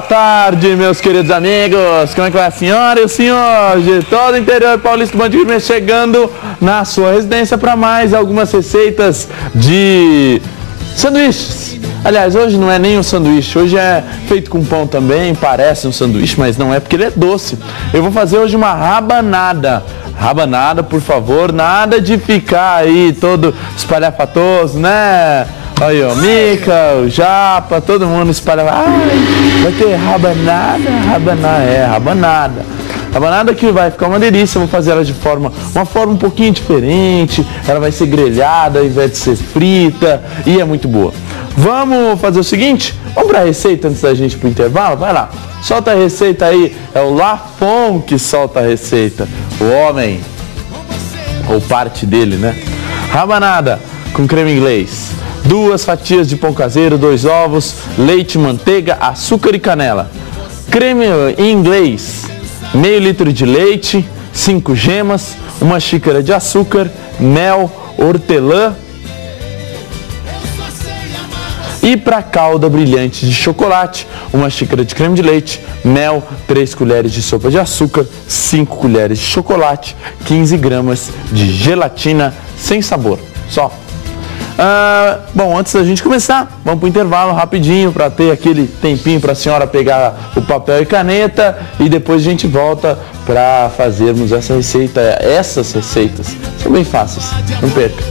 Boa tarde, meus queridos amigos. Como é que vai a senhora e o senhor de todo o interior paulista do Band Gourmet, chegando na sua residência para mais algumas receitas de sanduíches. Aliás, hoje não é nem um sanduíche, hoje é feito com pão também, parece um sanduíche, mas não é porque ele é doce. Eu vou fazer hoje uma rabanada. Rabanada, por favor, nada de ficar aí todo espalhafatoso, né? Aí, ó, Mica, o Japa, todo mundo espalha. Ai, vai ter rabanada, rabanada. Rabanada que vai ficar uma delícia, eu vou fazer ela de uma forma um pouquinho diferente. Ela vai ser grelhada ao invés de ser frita e é muito boa. Vamos fazer o seguinte, vamos para a receita antes da gente ir pro intervalo? Vai lá, solta a receita aí, é o Lafon que solta a receita, o homem, ou parte dele, né? Rabanada com creme inglês. 2 fatias de pão caseiro, 2 ovos, leite, manteiga, açúcar e canela. Creme inglês, meio litro de leite, 5 gemas, 1 xícara de açúcar, mel, hortelã. E para calda brilhante de chocolate, 1 xícara de creme de leite, mel, 3 colheres de sopa de açúcar, 5 colheres de chocolate, 15 gramas de gelatina sem sabor. Só. Bom, antes da gente começar, vamos para o intervalo rapidinho para ter aquele tempinho para a senhora pegar o papel e caneta e depois a gente volta para fazermos essa receita. Essas receitas são bem fáceis, não perca.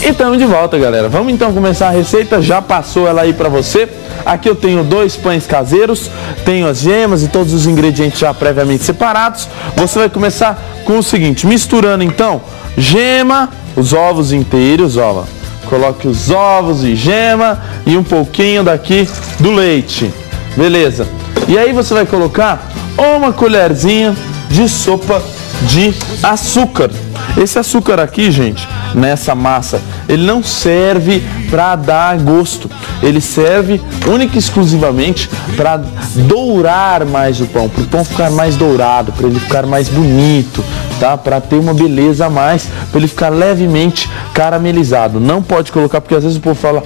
E estamos de volta, galera. Vamos então começar a receita. Já passou ela aí para você. Aqui eu tenho 2 pães caseiros, tenho as gemas e todos os ingredientes já previamente separados. Você vai começar com o seguinte, misturando então gema, os ovos inteiros, ó. Coloque os ovos e gema e um pouquinho daqui do leite. Beleza. E aí você vai colocar 1 colherzinha de sopa de açúcar. Esse açúcar aqui, gente, nessa massa, ele não serve para dar gosto, ele serve única e exclusivamente para dourar mais o pão, para o pão ficar mais dourado, para ele ficar mais bonito, tá? Para ter uma beleza a mais, para ele ficar levemente caramelizado. Não pode colocar, porque às vezes o povo fala,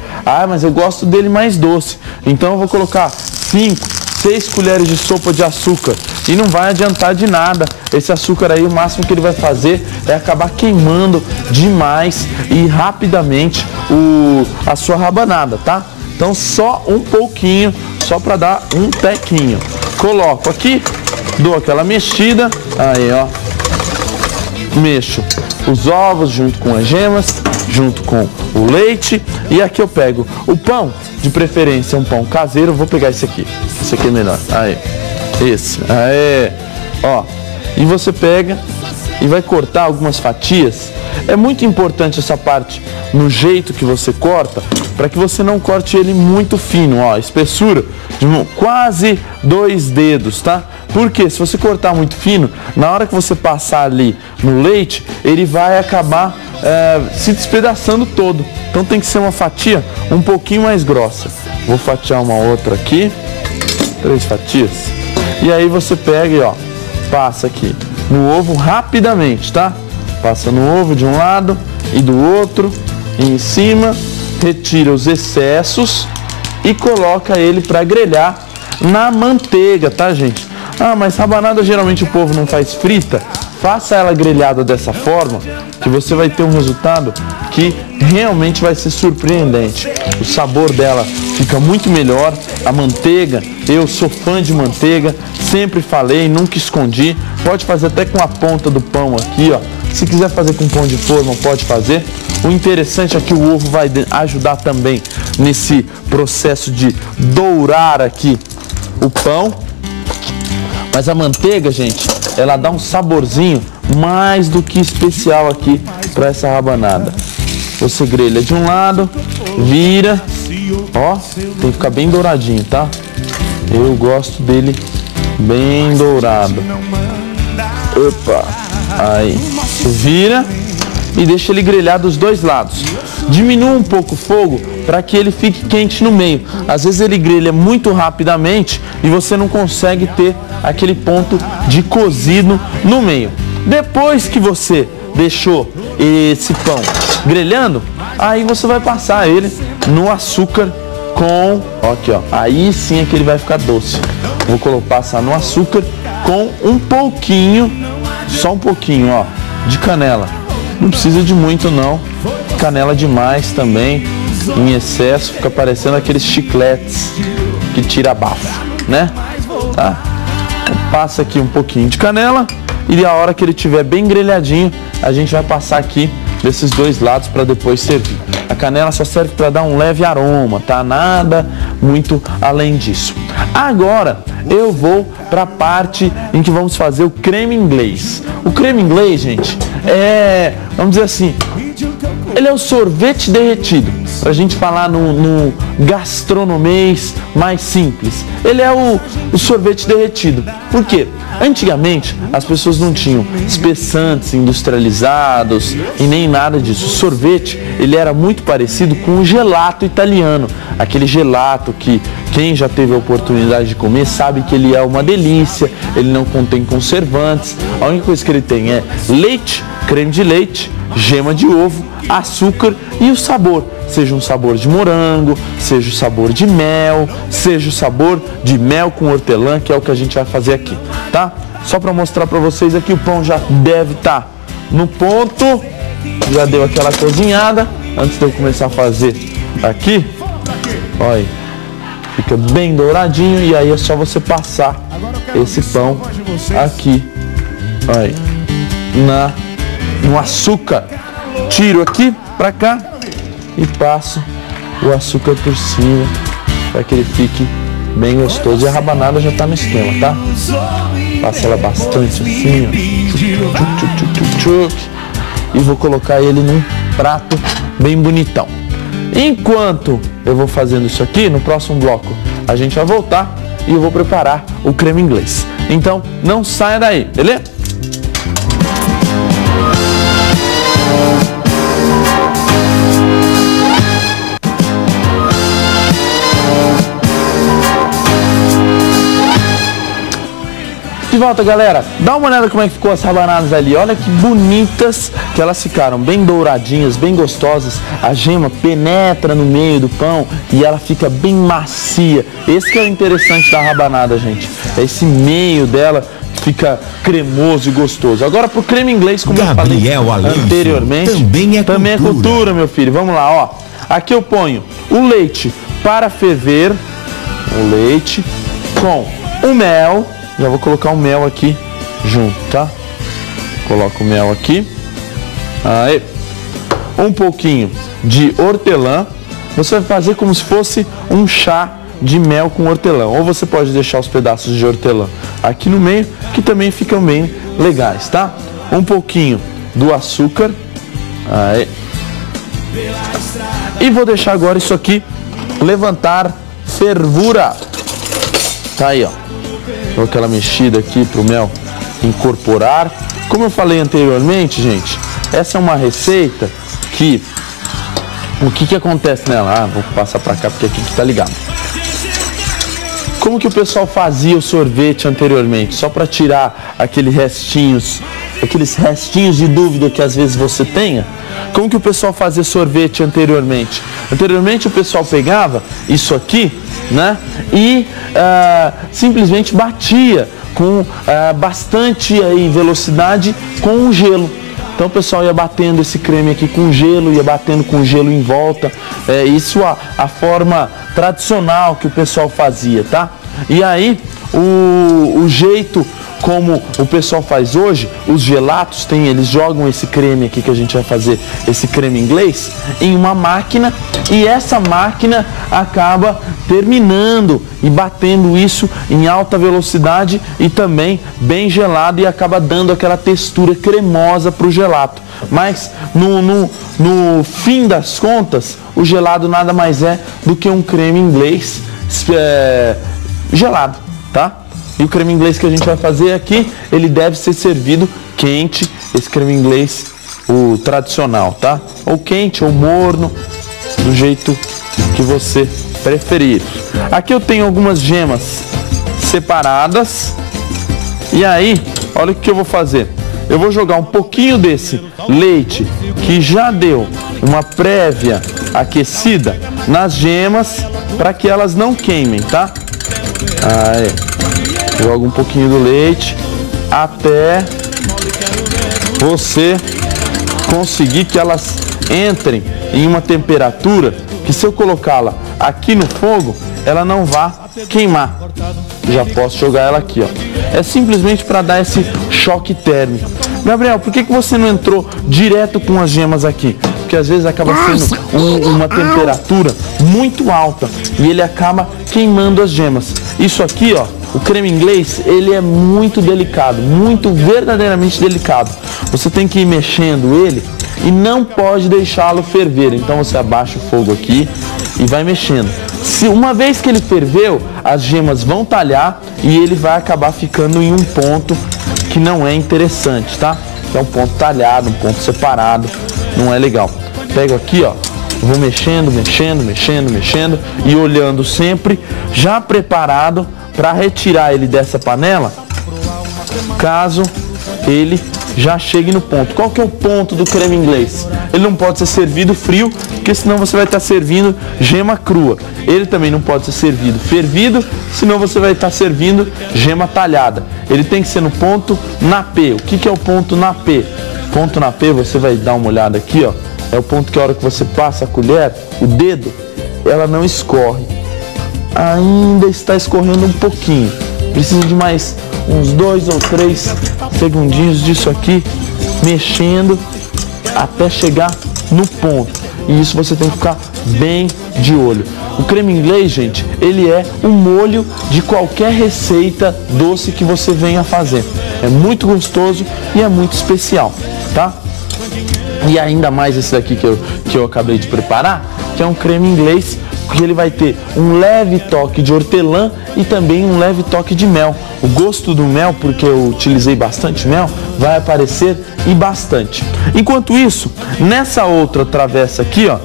mas eu gosto dele mais doce, então eu vou colocar 5, 6 colheres de sopa de açúcar e não vai adiantar de nada. Esse açúcar aí, o máximo que ele vai fazer é acabar queimando demais e rapidamente a sua rabanada, tá? Então só um pouquinho, só para dar um tequinho. Coloco aqui, dou aquela mexida, aí ó, mexo os ovos junto com as gemas, junto com o leite e aqui eu pego o pão, de preferência um pão caseiro, vou pegar esse aqui é melhor, aí, esse, aí, ó, e você pega e vai cortar algumas fatias. É muito importante essa parte no jeito que você corta, para que você não corte ele muito fino, ó, espessura de quase 2 dedos, tá? Porque se você cortar muito fino, na hora que você passar ali no leite, ele vai acabar se despedaçando todo. Então tem que ser uma fatia um pouquinho mais grossa. Vou fatiar uma outra aqui, 3 fatias. E aí você pega e ó, passa aqui no ovo rapidamente, tá? Passa no ovo de um lado e do outro, e em cima, retira os excessos e coloca ele para grelhar na manteiga, tá, gente? Mas rabanada geralmente o povo não faz frita. Faça ela grelhada dessa forma, que você vai ter um resultado que realmente vai ser surpreendente. O sabor dela fica muito melhor. A manteiga, eu sou fã de manteiga, sempre falei, nunca escondi. Pode fazer até com a ponta do pão aqui, ó. Se quiser fazer com pão de forma, pode fazer. O interessante é que o ovo vai ajudar também nesse processo de dourar aqui o pão. Mas a manteiga, gente, ela dá um saborzinho mais do que especial aqui para essa rabanada. Você grelha de um lado, vira, ó, tem que ficar bem douradinho, tá? Eu gosto dele bem dourado. Opa, aí, vira e deixa ele grelhar dos 2 lados. diminua um pouco o fogo para que ele fique quente no meio. Às vezes ele grelha muito rapidamente e você não consegue ter aquele ponto de cozido no meio. Depois que você deixou esse pão grelhando, aí você vai passar ele no açúcar com, aqui ó, aí sim é que ele vai ficar doce. Vou passar no açúcar com um pouquinho, só um pouquinho, ó, de canela. Não precisa de muito não, canela demais também, em excesso, fica parecendo aqueles chicletes que tira bafo, né? Tá? Passa aqui um pouquinho de canela e a hora que ele estiver bem grelhadinho, a gente vai passar aqui desses dois lados para depois servir. A canela só serve para dar um leve aroma, tá? Nada muito além disso. Agora eu vou para a parte em que vamos fazer o creme inglês. O creme inglês, gente, vamos dizer assim, ele é o sorvete derretido. Para a gente falar no gastronomês mais simples. Ele é o sorvete derretido. Por quê? Antigamente, as pessoas não tinham espessantes industrializados e nem nada disso. O sorvete, ele era muito parecido com o gelato italiano. Aquele gelato que quem já teve a oportunidade de comer sabe que ele é uma delícia, ele não contém conservantes. A única coisa que ele tem é leite, creme de leite, gema de ovo, açúcar e o sabor. Seja um sabor de morango, seja o sabor de mel, seja o sabor de mel com hortelã, que é o que a gente vai fazer aqui, tá? Só para mostrar para vocês aqui, o pão já deve estar no ponto, já deu aquela cozinhada. Antes de eu começar a fazer aqui, olha, fica bem douradinho e aí é só você passar esse pão aqui, olha, no açúcar. Tiro aqui para cá e passo o açúcar por cima para que ele fique bem gostoso. E a rabanada já está no esquema, tá? Passa ela bastante assim, ó. E vou colocar ele num prato bem bonitão. Enquanto eu vou fazendo isso aqui, no próximo bloco a gente vai voltar e eu vou preparar o creme inglês. Então não saia daí, beleza? De volta, galera, dá uma olhada como é que ficou as rabanadas ali, olha que bonitas que elas ficaram, bem douradinhas, bem gostosas, a gema penetra no meio do pão e ela fica bem macia. Esse que é o interessante da rabanada, gente, esse meio dela fica cremoso e gostoso. Agora pro creme inglês, como Gabriel eu falei anteriormente, também é cultura, meu filho. Vamos lá, ó, aqui eu ponho o leite para ferver, o leite com o mel. Já vou colocar o mel aqui junto, tá? Coloco o mel aqui. Aí, um pouquinho de hortelã. Você vai fazer como se fosse um chá de mel com hortelã. Ou você pode deixar os pedaços de hortelã aqui no meio, que também ficam bem legais, tá? Um pouquinho do açúcar. Aí. E vou deixar agora isso aqui levantar fervura. Tá aí, ó. Dou aquela mexida aqui para o mel incorporar. Como eu falei anteriormente, gente, essa é uma receita que... O que acontece nela? Vou passar para cá porque aqui que tá ligado. Como que o pessoal fazia o sorvete anteriormente? Só para tirar aqueles restinhos de dúvida que às vezes você tenha. Como que o pessoal fazia sorvete anteriormente? Anteriormente o pessoal pegava isso aqui, né? E simplesmente batia com bastante velocidade com o gelo. Então o pessoal ia batendo esse creme aqui com gelo, ia batendo com gelo em volta. Isso a forma tradicional que o pessoal fazia, tá? E aí o jeito como o pessoal faz hoje, os gelatos eles jogam esse creme aqui que a gente vai fazer, esse creme inglês, em uma máquina e essa máquina acaba terminando e batendo isso em alta velocidade e também bem gelado e acaba dando aquela textura cremosa para o gelato. Mas no fim das contas, o gelado nada mais é do que um creme inglês gelado, tá? E o creme inglês que a gente vai fazer aqui, ele deve ser servido quente. Esse creme inglês o tradicional, tá? Ou quente ou morno, do jeito que você preferir. Aqui eu tenho algumas gemas separadas. E aí, olha o que eu vou fazer. Eu vou jogar um pouquinho desse leite que já deu uma prévia aquecida nas gemas para que elas não queimem, tá? Aí, joga um pouquinho do leite até você conseguir que elas entrem em uma temperatura que, se eu colocá-la aqui no fogo, ela não vá queimar. Já posso jogar ela aqui, ó. É simplesmente para dar esse choque térmico. Gabriel, por que você não entrou direto com as gemas aqui? Porque às vezes acaba sendo uma temperatura muito alta e ele acaba queimando as gemas. Isso aqui, ó, o creme inglês, ele é muito delicado, verdadeiramente delicado. Você tem que ir mexendo ele e não pode deixá-lo ferver. Então você abaixa o fogo aqui e vai mexendo. Se uma vez que ele ferveu, as gemas vão talhar e ele vai acabar ficando em um ponto que não é interessante, tá? Que é um ponto talhado, um ponto separado, não é legal. Pego aqui, ó, vou mexendo e olhando sempre, já preparado para retirar ele dessa panela, caso ele já chegue no ponto. Qual que é o ponto do creme inglês? Ele não pode ser servido frio, porque senão você vai estar servindo gema crua. Ele também não pode ser servido fervido, senão você vai estar servindo gema talhada. Ele tem que ser no ponto na P. O que é o ponto na P? Ponto na P, você vai dar uma olhada aqui, ó. É o ponto que a hora que você passa a colher, o dedo, ela não escorre. Ainda está escorrendo um pouquinho. Precisa de mais uns 2 ou 3 segundinhos disso aqui, mexendo até chegar no ponto. E isso você tem que ficar bem de olho. O creme inglês, gente, ele é um molho de qualquer receita doce que você venha fazer. É muito gostoso e é muito especial, tá? E ainda mais esse daqui que eu acabei de preparar, que é um creme inglês, que ele vai ter um leve toque de hortelã e também um leve toque de mel. O gosto do mel, porque eu utilizei bastante mel, vai aparecer e bastante. Enquanto isso, nessa outra travessa aqui, ó,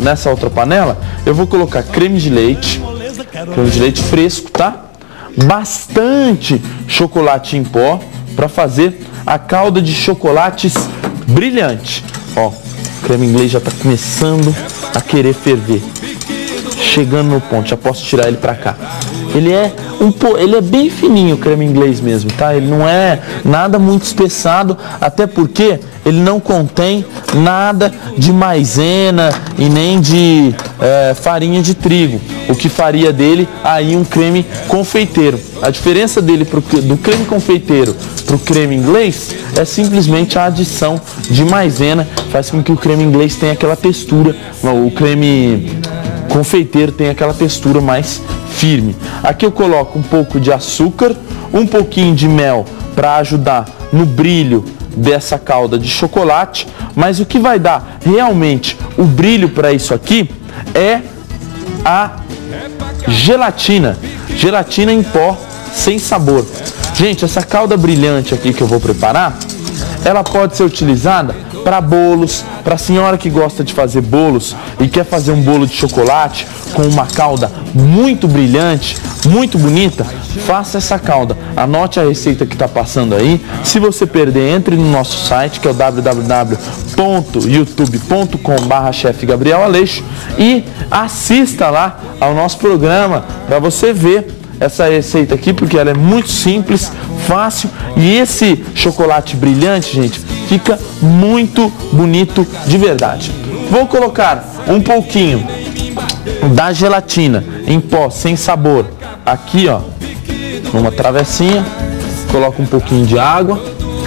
nessa outra panela, eu vou colocar creme de leite fresco, tá? Bastante chocolate em pó para fazer a calda de chocolates brilhante. Ó, o creme inglês já está começando a querer ferver. Chegando no ponto, já posso tirar ele para cá. Ele é bem fininho, o creme inglês mesmo, tá? Ele não é nada muito espessado, até porque ele não contém nada de maisena e nem de farinha de trigo, o que faria dele aí um creme confeiteiro. A diferença dele do creme confeiteiro para o creme inglês é simplesmente a adição de maisena, faz com que o creme inglês tenha aquela textura, o creme confeiteiro tem aquela textura mais firme. Aqui eu coloco um pouco de açúcar, um pouquinho de mel para ajudar no brilho dessa calda de chocolate, mas o que vai dar realmente o brilho para isso aqui é a gelatina em pó sem sabor. Gente, essa calda brilhante aqui que eu vou preparar, ela pode ser utilizada para bolos, para a senhora que gosta de fazer bolos e quer fazer um bolo de chocolate com uma calda muito brilhante, muito bonita, faça essa calda. Anote a receita que está passando aí. Se você perder, entre no nosso site, que é o www.youtube.com/Chef Gabriel Aleixo e assista lá ao nosso programa para você ver essa receita aqui, porque ela é muito simples, fácil, e esse chocolate brilhante, gente, fica muito bonito de verdade. Vou colocar um pouquinho da gelatina em pó sem sabor aqui, ó, numa travessinha, coloco um pouquinho de água,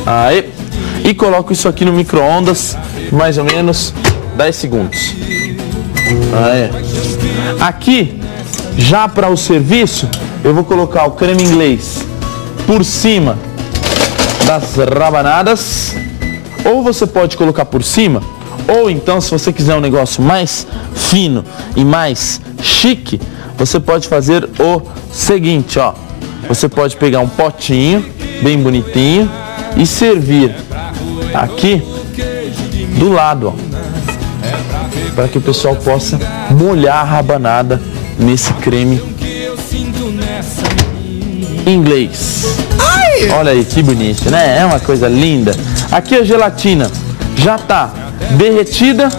aí, e coloco isso aqui no micro-ondas, mais ou menos 10 segundos. Aí. Aqui, já para o serviço, eu vou colocar o creme inglês por cima das rabanadas, ou você pode colocar por cima, ou então, se você quiser um negócio mais fino e mais chique, você pode fazer o seguinte, ó. Você pode pegar um potinho bem bonitinho e servir aqui do lado, ó, para que o pessoal possa molhar a rabanada nesse creme inglês. Olha aí que bonito, né? É uma coisa linda. Aqui a gelatina já está derretida.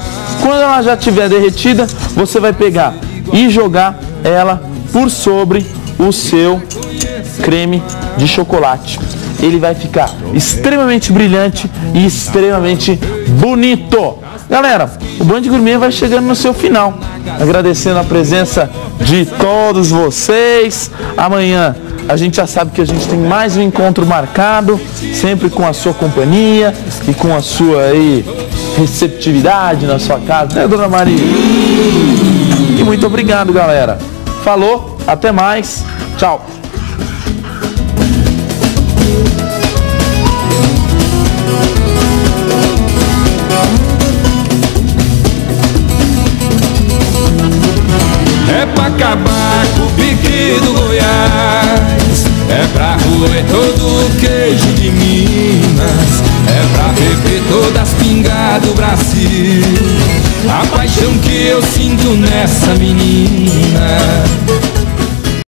Quando ela já estiver derretida, você vai pegar e jogar ela por sobre o seu creme de chocolate. Ele vai ficar extremamente brilhante e extremamente bonito. Galera, o Band Gourmet vai chegando no seu final. Agradecendo a presença de todos vocês. Amanhã a gente já sabe que a gente tem mais um encontro marcado, sempre com a sua companhia e com a sua aí, receptividade na sua casa, né, Dona Maria? E muito obrigado, galera. Falou, até mais, tchau. É pra acabar com o pique do Goiás, é pra roer todo o queijo de Minas, é pra beber todas as pingas do Brasil, a paixão que eu sinto nessa menina.